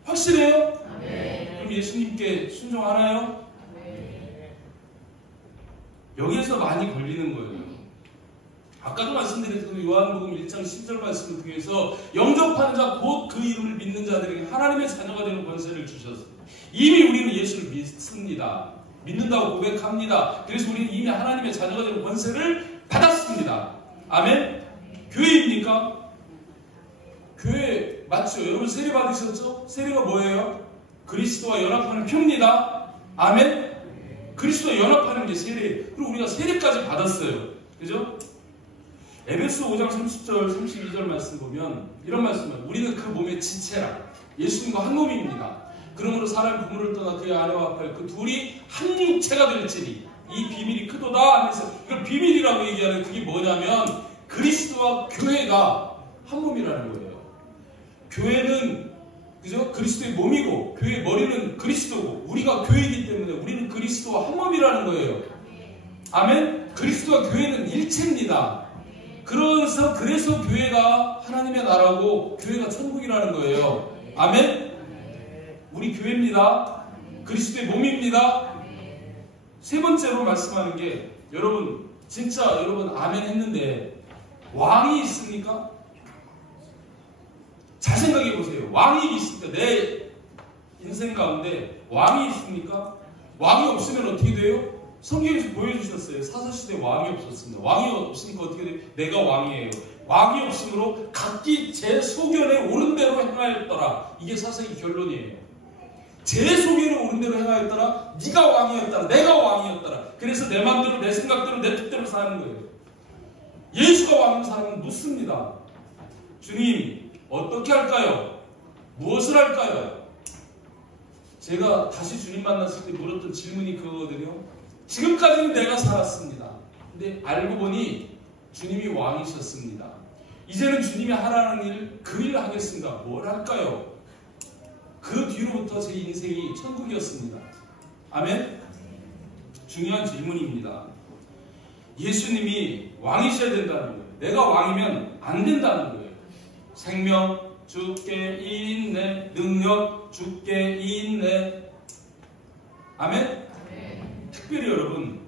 확실해요? 그럼 예수님께 순종하나요? 여기에서 많이 걸리는 거예요. 아까도 말씀드렸던 요한복음 1장 10절 말씀을 통해서 영접하는 자 곧 그 이름을 믿는 자들에게 하나님의 자녀가 되는 권세를 주셨어요. 이미 우리는 예수를 믿습니다. 믿는다고 고백합니다. 그래서 우리는 이미 하나님의 자녀가 되는 권세를 받았습니다. 아멘? 교회입니까? 교회 맞죠? 여러분 세례 받으셨죠? 세례가 뭐예요? 그리스도와 연합하는 표입니다. 아멘? 그리스도와 연합하는 게 세례예요. 그리고 우리가 세례까지 받았어요. 그죠? 에베소 5장 30절 32절 말씀 보면 이런 말씀을 우리는 그 몸의 지체라 예수님과 한 몸입니다. 그러므로 사람 부모를 떠나 그의 아내와 아빠를 그 둘이 한 육체가 될지니 이 비밀이 크도다 하면서 이걸 비밀이라고 얘기하는 그게 뭐냐면 그리스도와 교회가 한 몸이라는 거예요. 교회는 그죠? 그리스도의 몸이고 교회의 머리는 그리스도고 우리가 교회이기 때문에 우리는 그리스도와 한 몸이라는 거예요. 아멘? 그리스도와 교회는 일체입니다. 그래서 교회가 하나님의 나라고 교회가 천국이라는 거예요. 아멘? 우리 교회입니다. 그리스도의 몸입니다. 세 번째로 말씀하는 게 여러분 진짜 여러분 아멘 했는데 왕이 있습니까? 잘 생각해 보세요. 왕이 있습니까? 내 인생 가운데 왕이 있습니까? 왕이 없으면 어떻게 돼요? 성경에서 보여주셨어요. 사사시대 왕이 없었습니다. 왕이 없으니까 어떻게 돼요? 내가 왕이에요. 왕이 없으므로 각기 제 소견에 옳은 대로 행하였더라. 이게 사사기 결론이에요. 제 소견에 옳은 대로 행하였더라. 네가 왕이었더라. 내가 왕이었더라. 그래서 내 마음대로 내 생각대로 내 뜻대로 사는 거예요. 예수가 왕인 사람은 묻습니다. 주님 어떻게 할까요? 무엇을 할까요? 제가 다시 주님 만났을 때 물었던 질문이 그거거든요. 지금까지는 내가 살았습니다. 근데 알고 보니 주님이 왕이셨습니다. 이제는 주님이 하라는 일, 그 일을 하겠습니다. 뭘 할까요? 그 뒤로부터 제 인생이 천국이었습니다. 아멘? 중요한 질문입니다. 예수님이 왕이셔야 된다는 거예요. 내가 왕이면 안 된다는 거예요. 생명 주께 있네, 능력 주께 있네. 아멘? 특별히 여러분,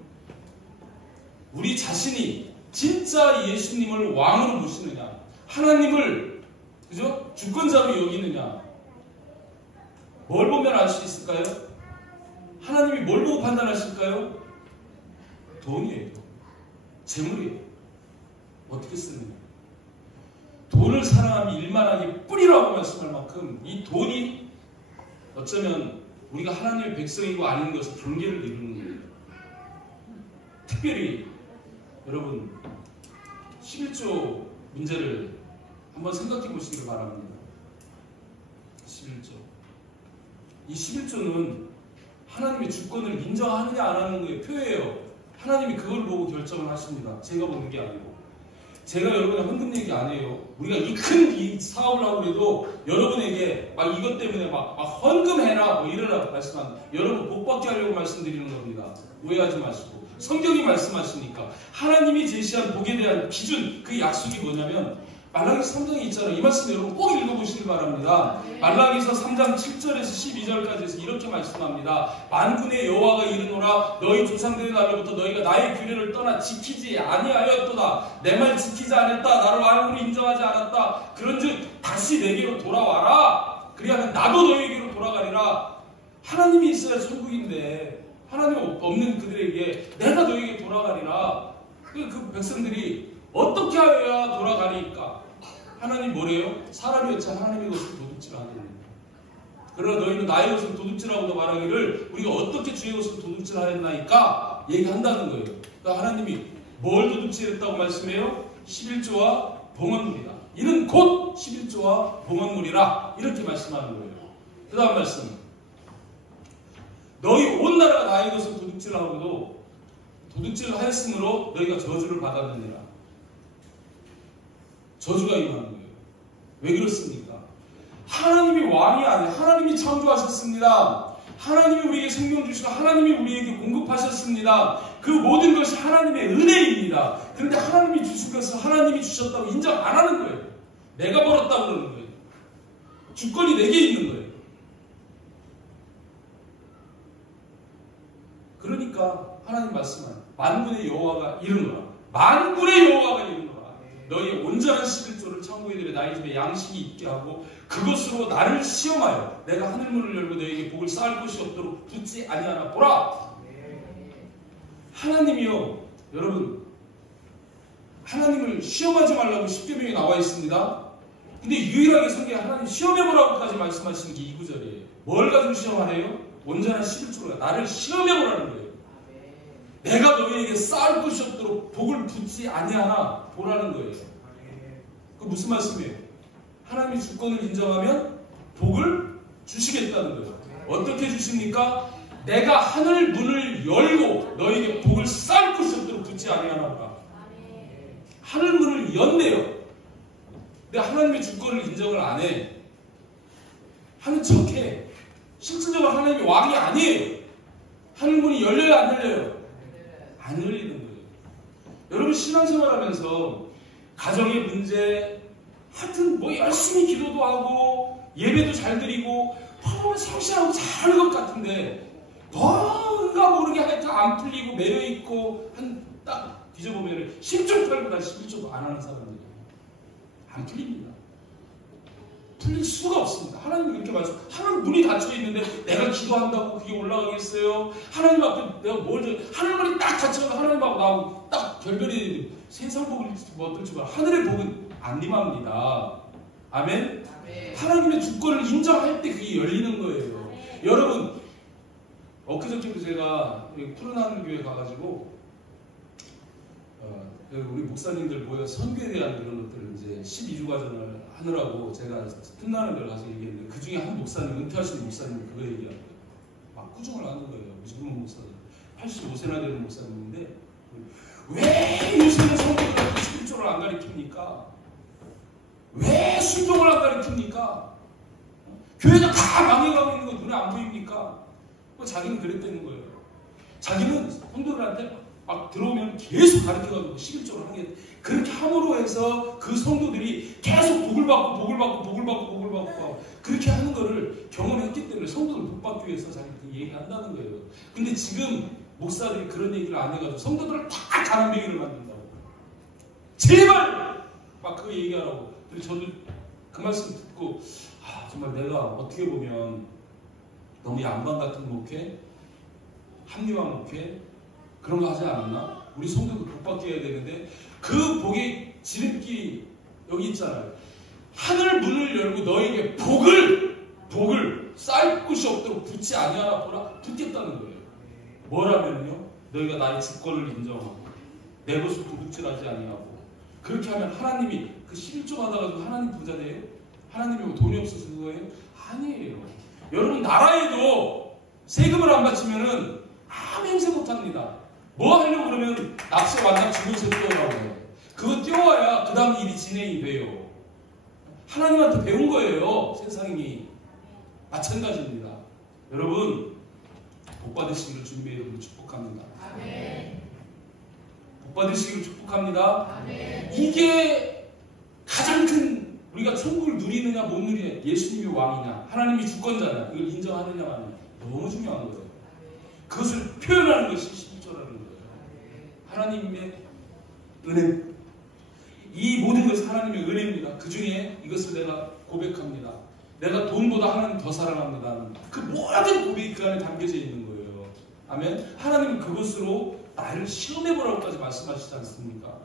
우리 자신이 진짜 예수님을 왕으로 모시느냐, 하나님을 그죠? 주권자로 여기느냐, 뭘 보면 알 수 있을까요? 하나님이 뭘 보고 판단하실까요? 돈이에요. 재물이에요. 어떻게 쓰느냐. 돈을 사랑하면 일만하게 뿌리라고 말씀할 만큼 이 돈이 어쩌면 우리가 하나님의 백성이고 아닌 것을 경계를 이루는 거예요. 특별히 여러분 11조 문제를 한번 생각해 보시길 바랍니다. 11조. 이 11조는 하나님의 주권을 인정하느냐 안 하는 거에 표예요. 하나님이 그걸 보고 결정을 하십니다. 제가 보는 게 아니고. 제가 여러분의 헌금 얘기 안 해요. 우리가 이 큰 사업을 하고 그래도 여러분에게 막 이것 때문에 막 헌금해라 뭐 이러라고 말씀합니다. 여러분 복받게 하려고 말씀드리는 겁니다. 오해하지 마시고. 성경이 말씀하시니까 하나님이 제시한 복에 대한 기준, 그 약속이 뭐냐면 말라기서 3장에 있잖아요. 이 말씀 여러분 꼭 읽어보시길 바랍니다. 말라기서 3장 7절에서 12절까지 해서 이렇게 말씀합니다. 만군의 여호와가 이르노라 너희 조상들의 날로부터 너희가 나의 규례를 떠나 지키지 아니하였도다. 내 말 지키지 않았다. 나를 왕으로 인정하지 않았다. 그런즉 다시 내게로 돌아와라. 그리하면 나도 너희에게로 돌아가리라. 하나님이 있어야 천국인데 하나님 없는 그들에게 내가 너희에게 돌아가리라. 그 백성들이 어떻게 하여야 돌아가니까? 하나님 뭐래요? 사람이 어찌 하나님의 것을 도둑질하겠느냐. 그러나 너희는 나의 것을 도둑질하고도 말하기를 우리가 어떻게 주의 것을 도둑질하였나이까 얘기한다는 거예요. 그러니까 하나님이 뭘 도둑질했다고 말씀해요? 11조와 봉헌물이다. 이는 곧 11조와 봉헌물이라 이렇게 말씀하는 거예요. 그 다음 말씀. 너희 온 나라가 나의 것을 도둑질하고도 도둑질을 하였으므로 너희가 저주를 받았느니라. 저주가 임하는 거예요. 왜 그렇습니까? 하나님이 왕이 아니에요. 하나님이 창조하셨습니다. 하나님이 우리에게 생명 주시고 하나님이 우리에게 공급하셨습니다. 그 모든 것이 하나님의 은혜입니다. 그런데 하나님이 주신 것을 하나님이 주셨다고 인정 안 하는 거예요. 내가 벌었다고 그러는 거예요. 주권이 내게 있는 거예요. 그러니까 하나님 말씀은 만군의 여호와가 이르노라. 만군의 여호와가 이르노라. 너희 온전한 11조를 창고에 나의 집에 양식이 있게 하고 그것으로 나를 시험하여 내가 하늘문을 열고 너희에게 복을 쌓을 것이 없도록 붙지 아니하나 보라. 하나님이요, 여러분, 하나님을 시험하지 말라고 십계명에 나와 있습니다. 근데 유일하게 성경에 하나님 시험해보라고까지 말씀하시는 게 이 구절이에요. 뭘 가지고 시험하래요? 온전한 11조가 나를 시험해보라는 거예요. 내가 너희에게 쌓을 것이 없도록 복을 붙지 아니하나 보라는 거예요. 그 무슨 말씀이에요? 하나님이 주권을 인정하면 복을 주시겠다는 거예요. 어떻게 주십니까? 내가 하늘 문을 열고 너희에게 복을 쌓을 것이 없도록 붙지 아니하나 보라. 하늘 문을 연대요. 근데 하나님의 주권을 인정을 안 해. 하는 척해. 실질적으로 하나님이 왕이 아니에요. 하늘 문이 열려요, 안 열려요? 안 열리는 거예요. 여러분 신앙생활하면서 가정의 문제, 하여튼 뭐 열심히 기도도 하고 예배도 잘 드리고 너무 성실하고 잘하는 것 같은데 뭔가 모르게 하여튼 안 풀리고 매여있고 한 딱 뒤져보면 10조 팔고 난 11조도 안 하는 사람들이에요. 안 풀립니다. 풀릴 수가 없습니다. 하나님 그렇게 말씀. 하나님 문이 닫혀 있는데 내가 기도한다고 그게 올라가겠어요? 하나님 앞에 내가 하늘 문이 딱 닫혀서 하나님하고 나하고 딱 결별이 세상 복을 뭐 어떨지 몰라. 하늘의 복은 안 임합니다. 아멘? 하나님의 주권을 인정할 때 그게 열리는 거예요. 여러분, 엊그저께도 제가 푸른하늘 교회 가가지고 우리 목사님들 모여서 선교에 대한 그런 것들을 이제 12주 과정을 하느라고 제가 푸른하늘 교회 가서 얘기했는데 그 중에 한 목사님, 은퇴하신 목사님이 그거 얘기하는 거예요. 막 꾸중을 하는 거예요. 미국인 목사님. 85세나 되는 목사님인데 왜 요새는 성도들한테 11조를 안 가르칩니까? 왜 순종을 안 가르칩니까? 교회가 다 망해가고 있는 거 눈에 안 보입니까? 자기는 그랬다는 거예요. 자기는 성도들한테 막 들어오면 계속 가르쳐가지고 11조를 하는 게 그렇게 함으로 해서 그 성도들이 계속 복을 받고 그렇게 하는 거를 경험했기 때문에 성도들 복 받기 위해서 자기는 그 얘기한다는 거예요. 근데 지금 목사들이 그런 얘기를 안 해가지고 성도들을 다 가난뱅이를 만든다고. 제발 막 그 얘기하라고. 근데 저도 그 말씀 듣고 정말 내가 어떻게 보면 너무 양반 같은 목회, 합리화 목회 그런 거 하지 않았나? 우리 성도도 복 받게 해야 되는데 그 복의 지름길이 여기 있잖아요. 하늘 문을 열고 너에게 복을 쌓일 곳이 없도록 붙지 아니하나 보라. 붙겠다는 거예요. 뭐라면요? 너희가 나의 주권을 인정하고 내 것을 도둑질하지 아니하고 그렇게 하면 하나님이 그 11조 받아가지고 하나님 부자 돼요? 하나님이 뭐 돈이 없어서 그거예요? 아니에요. 여러분 나라에도 세금을 안 바치면은 아무 행세 못합니다. 뭐 하려고 그러면 납세 완납 증여세 띄워라고 해요. 그거 띄워야 그 다음 일이 진행이 돼요. 하나님한테 배운 거예요. 세상이. 마찬가지입니다. 여러분 복 받으시기를 주님의 이름으로 축복합니다. 아멘. 복 받으시기를 축복합니다. 아멘. 이게 가장 큰 우리가 천국을 누리느냐 못 누리느냐 예수님이 왕이냐 하나님이 주권자냐 이걸 인정하느냐 마느냐 너무 중요한 거예요. 그것을 표현하는 것이 11조라는 거예요. 하나님의 은혜 이 모든 것이 하나님의 은혜입니다. 그 중에 이것을 내가 고백합니다. 내가 돈보다 하나님 더 사랑합니다. 그 모든 고백이 그 안에 담겨져 있는 거예요. 아멘. 하나님은 그것으로 나를 시험해보라고까지 말씀하시지 않습니까?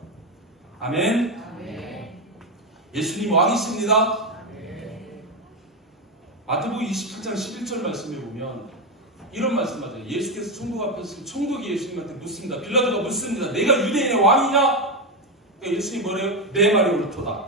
아멘. 아멘. 예수님 왕이십니다. 아멘. 마태복음 27장 11절 말씀에 보면 이런 말씀하세요. 예수께서 총독 앞에서 총독이 예수님한테 묻습니다. 빌라도가 묻습니다. 내가 유대인의 왕이냐? 그러니까 예수님이 뭐래요? 내 말이 옳도다.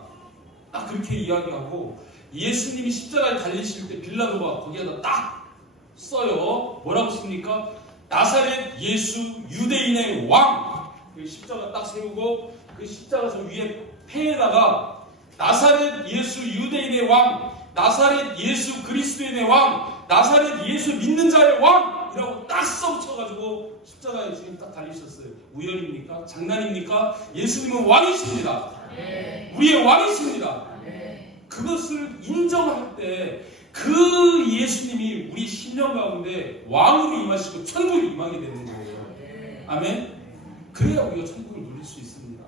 딱 그렇게 이야기하고 예수님이 십자가에 달리실 때 빌라도가 거기에다 딱 써요. 뭐라고 씁니까? 나사렛 예수 유대인의 왕. 십자가 딱 세우고 그 십자가 저 위에 폐에다가 나사렛 예수 유대인의 왕, 나사렛 예수 그리스도인의 왕, 나사렛 예수 믿는 자의 왕이라고 딱 써붙여가지고 십자가에 지금 딱 달리셨어요. 우연입니까? 장난입니까? 예수님은 왕이십니다. 네. 우리의 왕이십니다. 네. 그것을 인정할 때 그 예수님이 우리 심령 가운데 왕으로 임하시고 천국에 임하게 되는 거예요. 아멘? 그래야 우리가 천국을 누릴 수 있습니다.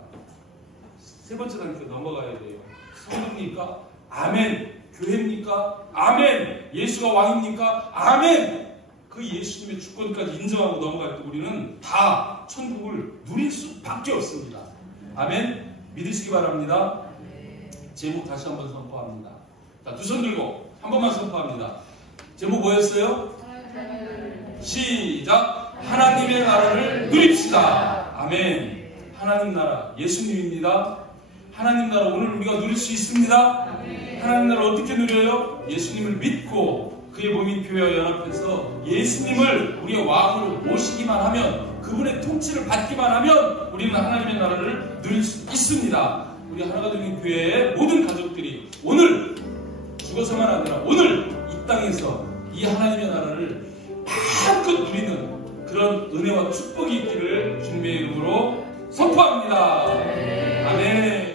세 번째 단계 넘어가야 돼요. 성도입니까? 아멘. 교회입니까? 아멘. 예수가 왕입니까? 아멘. 그 예수님의 주권까지 인정하고 넘어갈 때 우리는 다 천국을 누릴 수밖에 없습니다. 아멘. 믿으시기 바랍니다. 제목 다시 한번 선포합니다. 자, 두 손 들고 한 번만 선포합니다. 제목 뭐였어요? 시작. 하나님의 나라를 누립시다. 아멘. 하나님 나라 예수님입니다. 하나님 나라 오늘 우리가 누릴 수 있습니다. 하나님 나라 어떻게 누려요? 예수님을 믿고 그의 몸인 교회와 연합해서 예수님을 우리의 왕으로 모시기만 하면 그분의 통치를 받기만 하면 우리는 하나님의 나라를 누릴 수 있습니다. 우리 하나가 되는 교회의 모든 가족들이 오늘 죽어서만 아니라 오늘 이 땅에서 이 하나님의 나라를 마음껏 누리는 그런 은혜와 축복이 있기를 주님의 이름으로 선포합니다. 아멘.